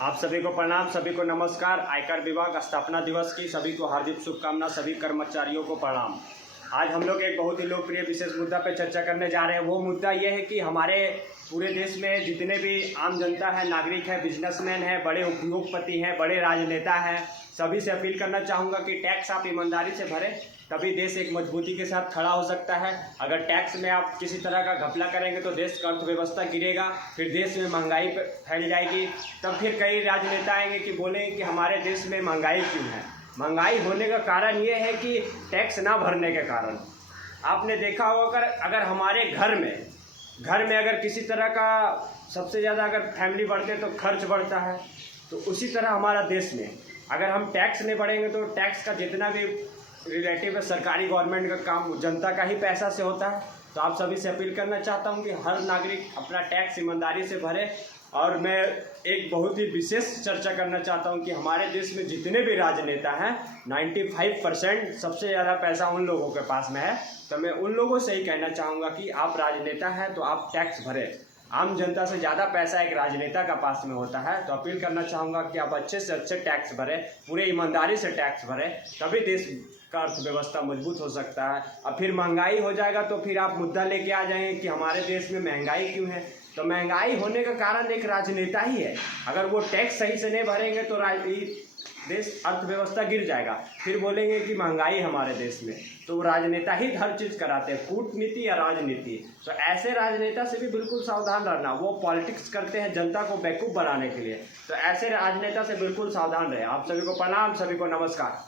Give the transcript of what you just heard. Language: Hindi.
आप सभी को प्रणाम, सभी को नमस्कार। आयकर विभाग स्थापना दिवस की सभी को हार्दिक शुभकामना, सभी कर्मचारियों को प्रणाम। आज हम लोग एक बहुत ही लोकप्रिय विशेष मुद्दा पर चर्चा करने जा रहे हैं। वो मुद्दा ये है कि हमारे पूरे देश में जितने भी आम जनता है, नागरिक है, बिजनेसमैन है, बड़े उद्योगपति हैं, बड़े राजनेता हैं, सभी से अपील करना चाहूँगा कि टैक्स आप ईमानदारी से भरें, तभी देश एक मजबूती के साथ खड़ा हो सकता है। अगर टैक्स में आप किसी तरह का घपला करेंगे तो देश का अर्थव्यवस्था गिरेगा, फिर देश में महंगाई फैल जाएगी। तब फिर कई राजनेता आएंगे कि बोलेंगे कि हमारे देश में महंगाई क्यों है। महंगाई होने का कारण ये है कि टैक्स ना भरने के कारण। आपने देखा होगा अगर हमारे घर में अगर किसी तरह का सबसे ज़्यादा अगर फैमिली बढ़ते हैं तो खर्च बढ़ता है, तो उसी तरह हमारा देश में अगर हम टैक्स नहीं बढ़ेंगे तो टैक्स का जितना भी रिलेटिव है, सरकारी गवर्नमेंट का काम जनता का ही पैसा से होता है। तो आप सभी से अपील करना चाहता हूं कि हर नागरिक अपना टैक्स ईमानदारी से भरे। और मैं एक बहुत ही विशेष चर्चा करना चाहता हूं कि हमारे देश में जितने भी राजनेता हैं 95% सबसे ज़्यादा पैसा उन लोगों के पास में है। तो मैं उन लोगों से ही कहना चाहूँगा कि आप राजनेता हैं तो आप टैक्स भरें। आम जनता से ज़्यादा पैसा एक राजनेता का पास में होता है। तो अपील करना चाहूँगा कि आप अच्छे से अच्छे टैक्स भरें, पूरे ईमानदारी से टैक्स भरें, तभी देश का अर्थव्यवस्था मजबूत हो सकता है। अब फिर महंगाई हो जाएगा तो फिर आप मुद्दा लेके आ जाएंगे कि हमारे देश में महंगाई क्यों है। तो महंगाई होने का कारण एक राजनेता ही है। अगर वो टैक्स सही से नहीं भरेंगे तो देश अर्थव्यवस्था गिर जाएगा। फिर बोलेंगे कि महंगाई हमारे देश में, तो राजनेता ही हर चीज़ कराते हैं, कूटनीति या राजनीति। तो ऐसे राजनेता से भी बिल्कुल सावधान रहना। वो पॉलिटिक्स करते हैं जनता को बेवकूफ़ बनाने के लिए। तो ऐसे राजनेता से बिल्कुल सावधान रहे। आप सभी को प्रणाम, सभी को नमस्कार।